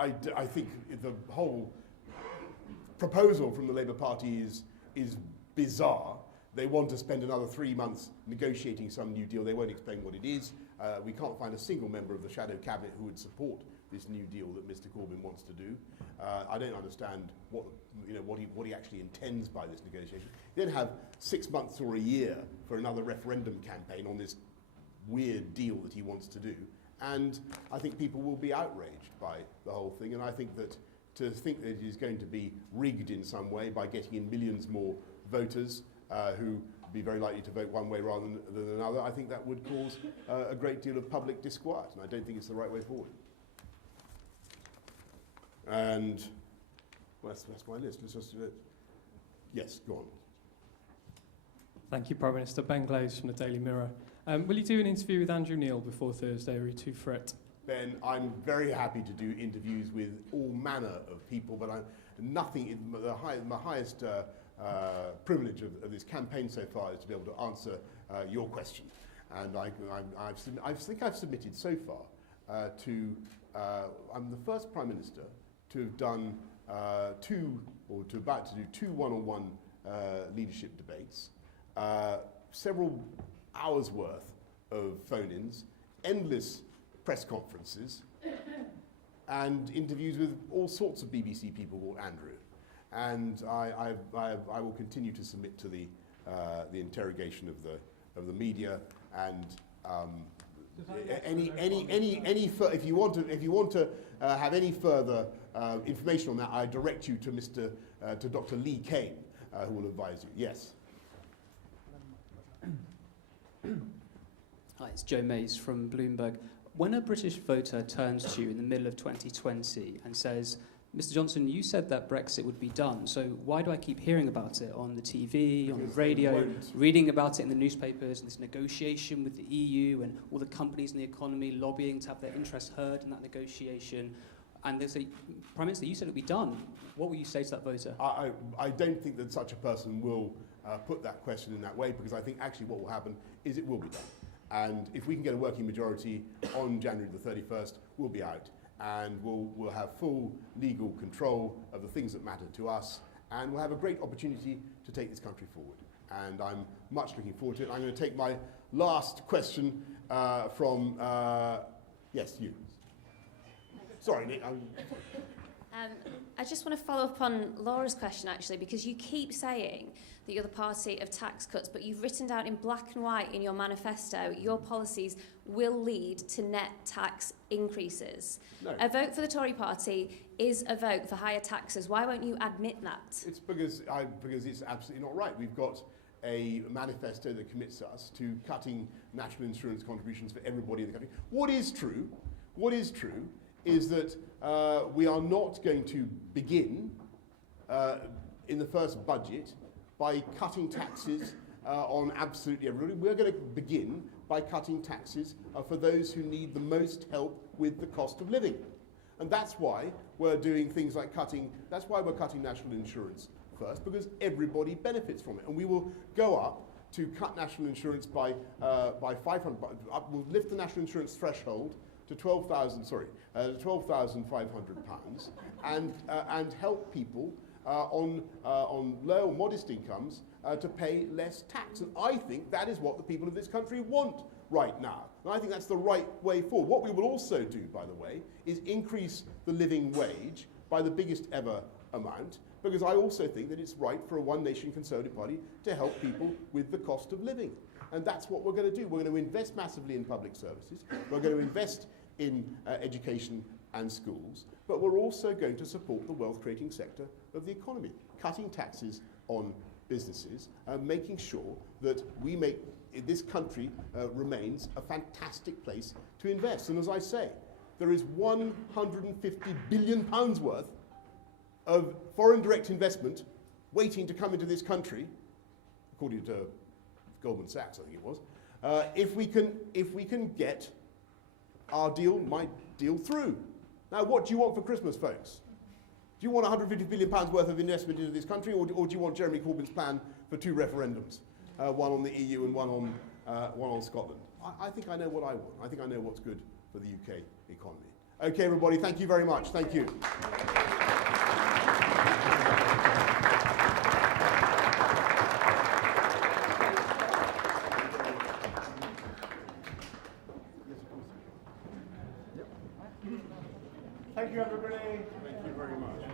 I think the whole proposal from the Labour Party is bizarre. They want to spend another 3 months negotiating some new deal. They won't explain what it is. We can't find a single member of the shadow cabinet who would support this new deal that Mr. Corbyn wants to do. I don't understand what he actually intends by this negotiation. He then have 6 months or a year for another referendum campaign on this weird deal that he wants to do. And I think people will be outraged by the whole thing. And I think that to think that it is going to be rigged in some way by getting in millions more voters who would be very likely to vote one way rather than another, I think that would cause a great deal of public disquiet. And I don't think it's the right way forward. And well, that's my list. Let's just do it. Yes, go on. Thank you, Prime Minister. Ben Glaze from the Daily Mirror. Will you do an interview with Andrew Neil before Thursday, or are you too fret? Ben, I'm very happy to do interviews with all manner of people, but my highest privilege of this campaign so far is to be able to answer your question. And I think I've submitted so far I'm the first Prime Minister to have done two one-on-one leadership debates, several hours worth of phone-ins, endless press conferences, and interviews with all sorts of BBC people called Andrew. And I will continue to submit to the interrogation of the media, and if you want to have any further information on that, I direct you to Dr. Lee Kane, who will advise you. Yes. Hi, it's Joe Mays from Bloomberg. When a British voter turns to you in the middle of 2020 and says, Mr. Johnson, you said that Brexit would be done, so why do I keep hearing about it on the TV, on the radio, reading about it in the newspapers, this negotiation with the EU and all the companies in the economy lobbying to have their interests heard in that negotiation? And they say, Prime Minister, you said it would be done. What will you say to that voter? I don't think that such a person will put that question in that way, because I think actually what will happen is it will be done. And if we can get a working majority on January the 31st, we'll be out. And we'll have full legal control of the things that matter to us, and we'll have a great opportunity to take this country forward. And I'm much looking forward to it. I'm going to take my last question from, yes, you. Sorry, Nick. I just want to follow up on Laura's question, actually, because you keep saying that you're the party of tax cuts, but you've written down in black and white in your manifesto your policies will lead to net tax increases. No. A vote for the Tory party is a vote for higher taxes. Why won't you admit that? It's because it's absolutely not right. We've got a manifesto that commits us to cutting national insurance contributions for everybody in the country. What is true is that we are not going to begin in the first budget by cutting taxes on absolutely everybody. We're going to begin by cutting taxes for those who need the most help with the cost of living. And that's why we're doing things like cutting national insurance first, because everybody benefits from it. And we will go up to cut national insurance by 500, we'll lift the national insurance threshold to £12,500, and help people on low or modest incomes to pay less tax. And I think that is what the people of this country want right now. And I think that's the right way forward. What we will also do, by the way, is increase the living wage by the biggest ever amount, because I also think that it's right for a One Nation Conservative Party to help people with the cost of living. And that's what we're going to do. We're going to invest massively in public services. We're going to invest in education and schools, but we're also going to support the wealth-creating sector of the economy, cutting taxes on businesses, making sure that we make this country remains a fantastic place to invest. And as I say, there is £150 billion worth of foreign direct investment waiting to come into this country, according to Goldman Sachs, I think it was, if we can get our my deal through. Now, what do you want for Christmas, folks? Do you want £150 billion worth of investment into this country, or do you want Jeremy Corbyn's plan for 2 referendums, one on the EU and one on Scotland? I think I know what I want. I think I know what's good for the UK economy. Okay, everybody, thank you very much. Thank you. Thank you, everybody. Thank you very much.